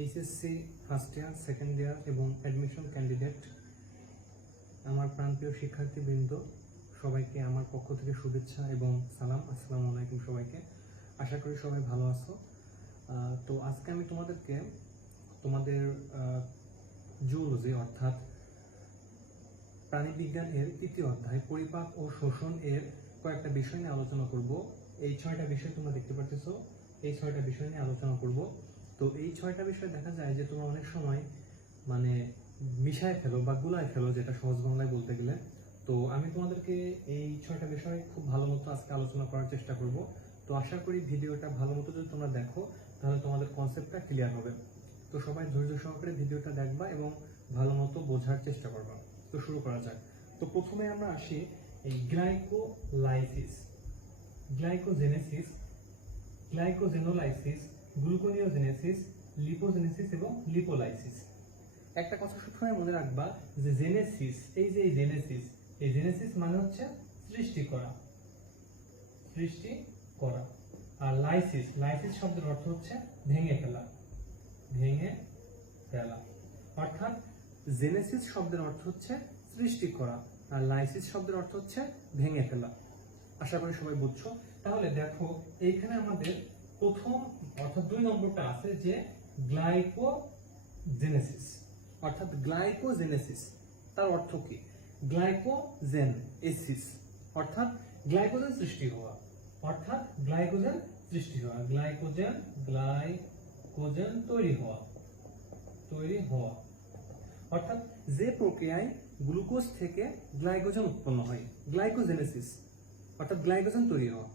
HSC first year, second year এবং admission candidate আমার প্রাণপ্রিয় শিক্ষার্থীবৃন্দ, সবাইকে আমার পক্ষ থেকে শুভেচ্ছা এবং সালাম। আসসালামু আলাইকুম সবাইকে। আশা করি সবাই ভালো আছো। তো আজকে আমি তোমাদেরকে তোমাদের জুওলজি অর্থাৎ প্রাণীবিজ্ঞান এর তৃতীয় অধ্যায় পরিপাক ও শোষণ এর কয়েকটা বিষয় নিয়ে আলোচনা করব। এই 6টা বিষয় তোমরা দেখতে পাচ্ছ, এই 6টা বিষয় নিয়ে আলোচনা করব। তো এই 6টা বিষয় দেখা যায় যে তোমরা অনেক সময় মিশায় ফেলো বা গুলায় ফেলো, যেটা সহজ বাংলায় বলতে গেলে। তো আমি তোমাদেরকে এই 6টা বিষয় খুব ভালো মতো আজকে আলোচনা করার চেষ্টা করব। তো আশা করি ভিডিওটা ভালো মতো যদি তোমরা দেখো তাহলে তোমাদের কনসেপ্টটা ক্লিয়ার হবে। তো সবাই ধৈর্য সহকারে ভিডিওটা দেখবা এবং ভালো মতো বোঝার চেষ্টা করবা। তো শুরু করা যাক। তো প্রথমে আমরা আসি এই গ্লাইকোলাইসিস, গ্লাইকোজেনেসিস, গ্লাইকোজেনোলাইসিস, গ্লুকোনিওজেনেসিস, লিপোজেনেসিস এবং লিপোলাইসিস। একটা কথা সবসময় মনে রাখবা যে জেনেসিস, এই জেনেসিস মানে হচ্ছে সৃষ্টি করা, আর লাইসিস শব্দের অর্থ হচ্ছে ভেঙে ফেলা। অর্থাৎ জেনেসিস শব্দের অর্থ হচ্ছে সৃষ্টি করা আর লাইসিস শব্দের অর্থ হচ্ছে ভেঙে ফেলা। আশা করি সবাই বুঝছো। তাহলে দেখো এইখানে আমাদের প্রথম অর্থাৎ 2 নম্বরটা আছে যে গ্লাইকোজেনেসিস। অর্থাৎ গ্লাইকোজেনেসিস তার অর্থ কি? গ্লাইকোজেনেসিস অর্থাৎ গ্লাইকোজেন সৃষ্টি হওয়া, গ্লাইকোজেন তৈরি হওয়া। অর্থাৎ যে প্রক্রিয়ায় গ্লুকোজ থেকে গ্লাইকোজেন উৎপন্ন হয়, গ্লাইকোজেনেসিস অর্থাৎ গ্লাইকোজেন তৈরি হওয়া।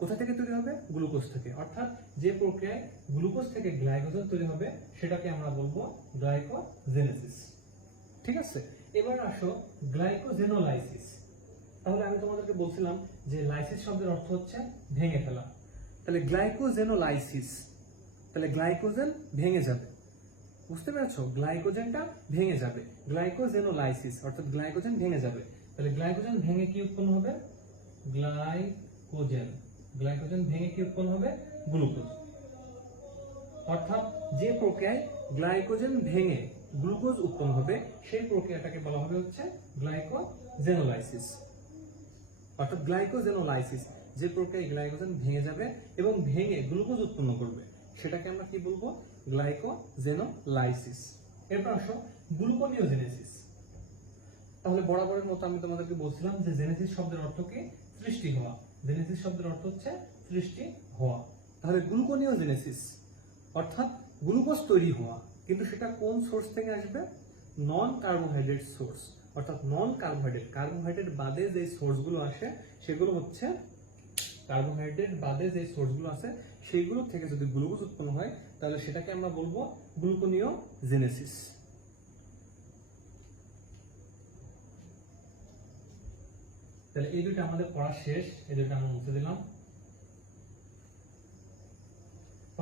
কোথা থেকে তৈরি হবে? গ্লুকোজ থেকে। অর্থাৎ যে প্রক্রিয়ায় গ্লুকোজ থেকে গ্লাইকোজেন তৈরি হবে সেটাকে আমরা বলবো গ্লাইকোজেনেসিস। ঠিক আছে, এবার আসো গ্লাইকোজেনোলাইসিস। তাহলে আমি তোমাদেরকে বলছিলাম যে লাইসিস শব্দের অর্থ হচ্ছে ভেঙে ফেলা। তাহলে গ্লাইকোজেনোলাইসিস, তাহলে গ্লাইকোজেন ভেঙে যাবে। বুঝতে পেরেছো? গ্লাইকোজেনটা ভেঙে যাবে। গ্লাইকোজেনোলাইসিস অর্থাৎ গ্লাইকোজেন ভেঙে যাবে। তাহলে গ্লাইকোজেন ভেঙে কি উৎপন্ন হবে? গ্লাইকোজেন ভেঙে কি উৎপন্ন হবে? গ্লুকোজ। অর্থাৎ যে প্রক্রিয়ায় গ্লাইকোজেন ভেঙে গ্লুকোজ উৎপন্ন হবে সেই প্রক্রিয়াটাকে বলা হবে হচ্ছে গ্লাইকোজেনোলাইসিস। অর্থাৎ গ্লাইকোজেনোলাইসিস যে প্রক্রিয়ায় গ্লাইকোজেন ভেঙে যাবে এবং ভেঙে গ্লুকোজ উৎপন্ন করবে সেটাকে আমরা কি বলবো? গ্লাইকোজেনোলাইসিস। এরপর আসো গ্লুকোনিওজেনেসিস। তাহলে বরাবরের মতো আমি তোমাদেরকে বলছিলাম যে জেনেসিস শব্দের অর্থ কি? সৃষ্টি হওয়া। জেনেসিস শব্দের অর্থ হচ্ছে সৃষ্টি হওয়া। তাহলে গ্লুকোনিওজেনেসিস অর্থাৎ গ্লুকোজ তৈরি হওয়া, কিন্তু সেটা কোন সোর্স থেকে আসবে? নন কার্বোহাইড্রেট সোর্স। অর্থাৎ নন কার্বোহাইড্রেট বাদে যে সোর্সগুলো আসে সেগুলো হচ্ছে সেইগুলো থেকে যদি গ্লুকোজ উৎপন্ন হয় তাহলে সেটাকে আমরা বলবো গ্লুকোনিওজেনেসিস। তাহলে এই দুটো আমাদের পড়া শেষ, এই দুটো আমরা মুছে দিলাম।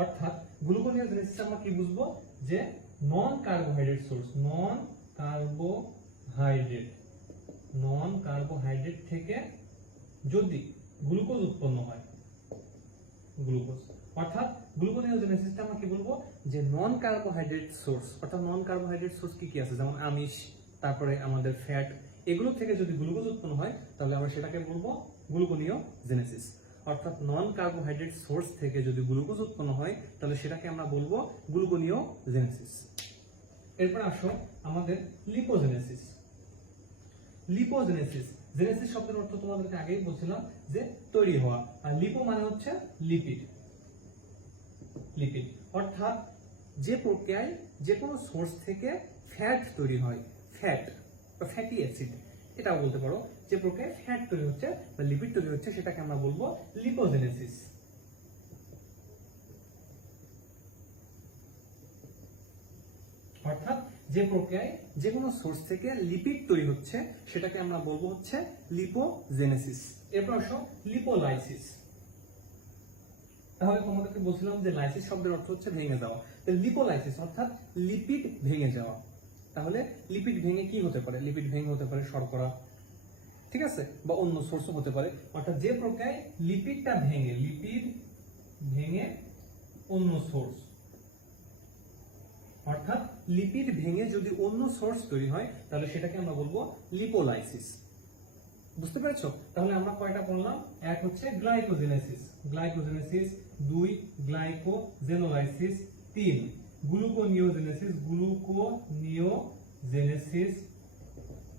অর্থাৎ গ্লুকোনিওজেনেসিস আমরা কি বুঝবো? যে নন কার্বোহাইড্রেট সোর্স, নন কার্বোহাইড্রেট থেকে যদি গ্লুকোজ উৎপন্ন হয়, অর্থাৎ গ্লুকোনিওজেনেসিসটা আমরা কি বলবো? যে নন কার্বোহাইড্রেট সোর্স। অর্থাৎ নন কার্বোহাইড্রেট সোর্স কি কি আছে? যেমন আমিষ, তারপরে আমাদের ফ্যাট, এগুলো থেকে যদি গ্লুকোজ উৎপন্ন হয় তাহলে আমরা সেটাকে বলবো গ্লুকোনিওজেনেসিস। অর্থাৎ নন কার্বোহাইড্রেট সোর্স থেকে যদি গ্লুকোজ উৎপন্ন হয় তাহলে সেটাকে আমরা বলবো গ্লুকোনিওজেনেসিস। এরপর আসো আমাদের লিপোজেনেসিস। জেনেসিস শব্দের অর্থ তোমাদেরকে আগেই বলছিলাম যে তৈরি হওয়া, আর লিপো মানে হচ্ছে লিপিড। অর্থাৎ যে প্রক্রিয়ায় যে কোনো সোর্স থেকে ফ্যাট তৈরি হয়, ফ্যাটি অ্যাসিড এটাও বলতে পারো, যে প্রক্রিয়ায় ফ্যাট তৈরি হচ্ছে বা লিপিড তৈরি হচ্ছে সেটাকে আমরা বলবো লিপোজেনেসিস। অর্থাৎ যে প্রক্রিয়ায় যে কোনো সোর্স থেকে লিপিড তৈরি হচ্ছে সেটাকে আমরা বলবো হচ্ছে লিপোজেনেসিস। এরপর আসো লিপোলাইসিস। তাহলে তোমাদেরকে বলছিলাম যে লাইসিস শব্দের অর্থ হচ্ছে ভেঙে যাওয়া। লিপোলাইসিস অর্থাৎ লিপিড ভেঙে যাওয়া। তাহলে লিপিড ভেঙে কি হতে পারে? লিপিড ভেঙে হতে পারে শর্করা, ঠিক আছে, বা অন্য সোর্সও হতে পারে। অর্থাৎ যে প্রক্রিয়ায় লিপিড ভেঙে অন্য সোর্স অর্থাৎ লিপিড ভেঙে যদি অন্য সোর্স তৈরি হয় তাহলে সেটাকে আমরা বলবো লিপোলাইসিস। বুঝতে পেরেছো? তাহলে আমরা কয়টা পড়লাম? এক হচ্ছে glycogenesis, glycogenesis, 2 glycogenolysis, 3 gluconeogenesis, gluconeogenesis,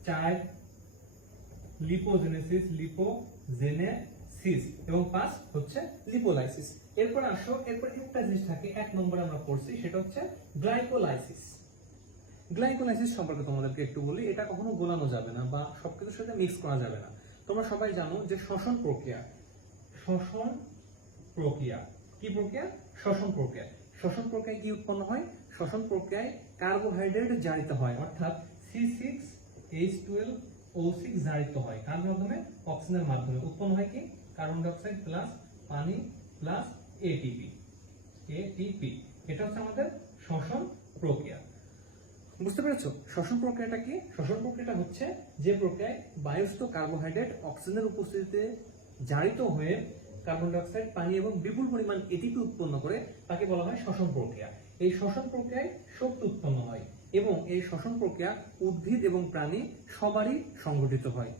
4 লিপোজেনেসিস, লিপোজেনেসিস এবং 5 হচ্ছে লিপোলাইসিস। এরপর আসো, এরপর একটা জিনিস থাকে 1 নম্বরে আমরা পড়ছি, সেটা হচ্ছে গ্লাইকোলাইসিস। গ্লাইকোলাইসিস সম্পর্কে তোমাদেরকে একটু বলি। এটা কখনো গোলানো যাবে না বা সবকিছুর সাথে মিক্স করা যাবে না। তোমরা সবাই জানো যে শ্বসন প্রক্রিয়া, শ্বসন প্রক্রিয়া কি প্রক্রিয়া? শ্বসন প্রক্রিয়া। শ্বসন প্রক্রিয়ায় কি উৎপন্ন হয়? শ্বসন প্রক্রিয়ায় কার্বোহাইড্রেট জারিত হয়, অর্থাৎ C6H12O6 জারিত হয়। কার মাধ্যমে? অক্সিজেনের মাধ্যমে। উৎপন্ন হয় কি? কার্বন ডাই অক্সাইড প্লাস পানি প্লাস এটিপি। এটা হচ্ছে আমাদের শ্বসন প্রক্রিয়া। বুঝতে পেরেছো? শ্বসন প্রক্রিয়াটা কি? শ্বসন প্রক্রিয়াটা হচ্ছে যে প্রক্রিয়ায় বায়ুস্থ কার্বোহাইড্রেট অক্সিজেনের উপস্থিতিতে জারিত হয়ে কার্বন ডাই অক্সাইড, পানি এবং বিপুল পরিমাণ এটিপি উৎপন্ন করে তাকে বলা হয় শ্বসন প্রক্রিয়া। এই শ্বসন প্রক্রিয়ায় শক্তি উৎপন্ন হয় এবং এই শ্বসন প্রক্রিয়া উদ্ভিদ এবং প্রাণী সবারই সংঘটিত হয়।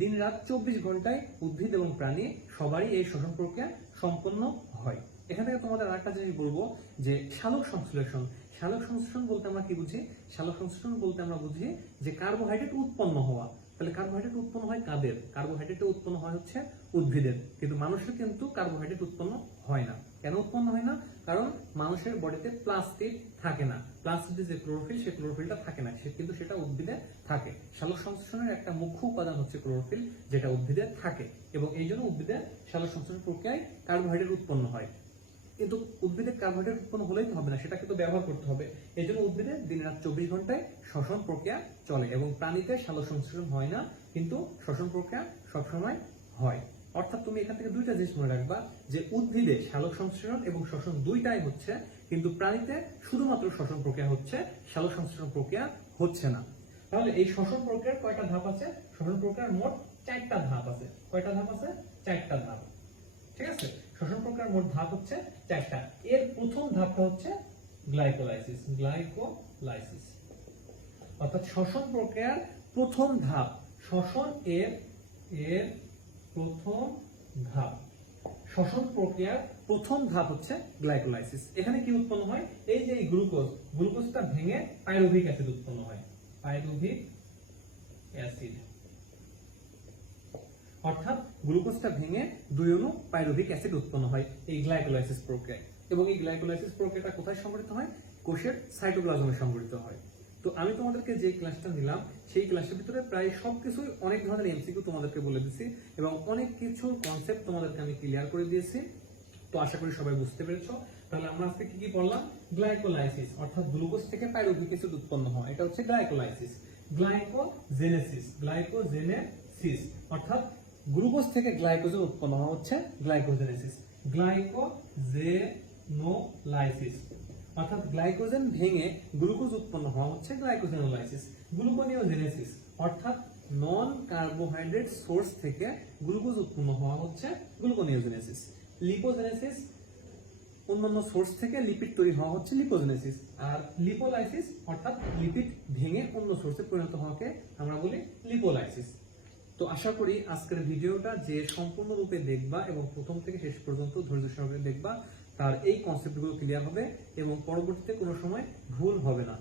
দিন রাত 24 ঘন্টায় উদ্ভিদ এবং প্রাণী সবারই এই শ্বসন প্রক্রিয়া সম্পন্ন হয়। এখান থেকে তোমাদের আরেকটা জিনিস বলবো যে সালোক সংশ্লেষণ। সালোক সংশ্লেষণ বলতে আমরা কি বুঝি? সালোক সংশ্লেষণ বলতে আমরা বুঝি যে কার্বোহাইড্রেট উৎপন্ন হওয়া। তাহলে কার্বোহাইড্রেট উৎপন্ন হয় কাদের? কার্বোহাইড্রেট উৎপন্ন হয় হচ্ছে উদ্ভিদের, কিন্তু মানুষের কিন্তু কার্বোহাইড্রেট উৎপন্ন হয় না। কেন উৎপন্ন হয় না? কারণ মানুষের বডিতে প্লাস্টিড থাকে না। প্লাস্টিডের যে ক্লোরোফিল, সেই ক্লোরোফিলটা থাকে না, কিন্তু সেটা উদ্ভিদে থাকে। সালোক সংশ্লেষণের একটা মুখ্য উপাদান হচ্ছে ক্লোরোফিল, যেটা উদ্ভিদে থাকে এবং এই জন্য উদ্ভিদে সালোক সংশ্লেষণ প্রক্রিয়ায় কার্বোহাইড্রেট উৎপন্ন হয়। কিন্তু উদ্ভিদের কার্বোহাইড্রেট উৎপন্ন হলেই তো হবে না, সেটা কিন্তু ব্যবহার করতে হবে। এই জন্য উদ্ভিদের দিন রাত 24 ঘন্টায় শ্বসন প্রক্রিয়া চলে এবং প্রাণীতে সালোক সংশ্লেষণ হয় না, কিন্তু শ্বসন প্রক্রিয়া সবসময় হয়। অর্থাৎ তুমি এখান থেকে দুইটা জিনিস মনে রাখবা যে উদ্ভিদে সালোক সংশ্লেষণ এবং শ্বসন দুইটাই হচ্ছে, কিন্তু প্রাণীতে শুধুমাত্র শ্বসন প্রক্রিয়া হচ্ছে, সালোক সংশ্লেষণ প্রক্রিয়া হচ্ছে না। তাহলে এই শ্বসন প্রক্রিয়ার কয়টা ধাপ আছে? শ্বসন প্রক্রিয়ার মোট 4টা ধাপ আছে। কয়টা ধাপ আছে? 4টা ধাপ। ঠিক আছে? শ্বসন প্রক্রিয়ার মোট ধাপ হচ্ছে 4টা। এর প্রথম ধাপটা হচ্ছে গ্লাইকোলাইসিস। গ্লাইকোলাইসিস অর্থাৎ শ্বসন প্রক্রিয়ার প্রথম ধাপ। শ্বসন এর প্রথম ধাপ। শ্বসন প্রক্রিয়ার প্রথম ধাপ হচ্ছে গ্লাইকোলাইসিস। এখানে কি উৎপন্ন হয়? এই যে গ্লুকোজটা ভেঙে পাইরুভিক অ্যাসিড উৎপন্ন হয়। পাইরুভিক অ্যাসিড অর্থাৎ গ্লুকোজটা ভেঙে 2 অণু পাইরুভিক অ্যাসিড উৎপন্ন হয় এই গ্লাইকোলাইসিস প্রক্রিয়ায়। এবং এই গ্লাইকোলাইসিস প্রক্রিয়াটা কোথায় সংঘটিত হয়? কোষের সাইটোপ্লাজমে সংঘটিত হয়। তো আমি তোমাদেরকে যে ক্লাসটা নিলাম, সেই ক্লাসের ভিতরে প্রায় সবকিছুই অনেক ধরনের এমসিকিউ তোমাদেরকে বলে দিয়েছি এবং অনেক কিছু কনসেপ্ট তোমাদেরকে আমি ক্লিয়ার করে দিয়েছি। তো আশা করি সবাই বুঝতে পেরেছো। তাহলে আমরা আজকে কি কি পড়লাম? গ্লাইকোলাইসিস অর্থাৎ গ্লুকোজ থেকে পাইরুভিক অ্যাসিড উৎপন্ন হয়, এটা হচ্ছে গ্লাইকোলাইসিস। গ্লাইকোজেনেসিস অর্থাৎ গ্লুকোজ থেকে গ্লাইকোজেন উৎপন্ন হওয়া হচ্ছে গ্লাইকোজেনেসিস। গ্লাইকোজেনোলাইসিস অর্থাৎ গ্লাইকোজেন ভেঙে গ্লুকোজ উৎপন্ন হওয়া হচ্ছে গ্লাইকোজেনোলাইসিস। গ্লুকোনিওজেনেসিস অর্থাৎ নন কার্বোহাইড্রেট সোর্স থেকে গ্লুকোজ উৎপন্ন হওয়া হচ্ছে গ্লুকোনিওজেনেসিস। লিপোজেনেসিস অন্যান্য সোর্স থেকে লিপিড তৈরি হওয়া হচ্ছে লিপোজেনেসিস। আর লিপোলাইসিস অর্থাৎ লিপিড ভেঙে অন্য সোর্সে পরিণত হওয়াকে আমরা বলি লিপোলাইসিস। তো আশা করি আজকের ভিডিওটা যে সম্পূর্ণরূপে দেখবা এবং প্রথম থেকে শেষ পর্যন্ত ধৈর্য সহকারে দেখবা, তার এই কনসেপ্টগুলো ক্লিয়ার হবে এবং পরবর্তীতে কোনো সময় ভুল হবে না।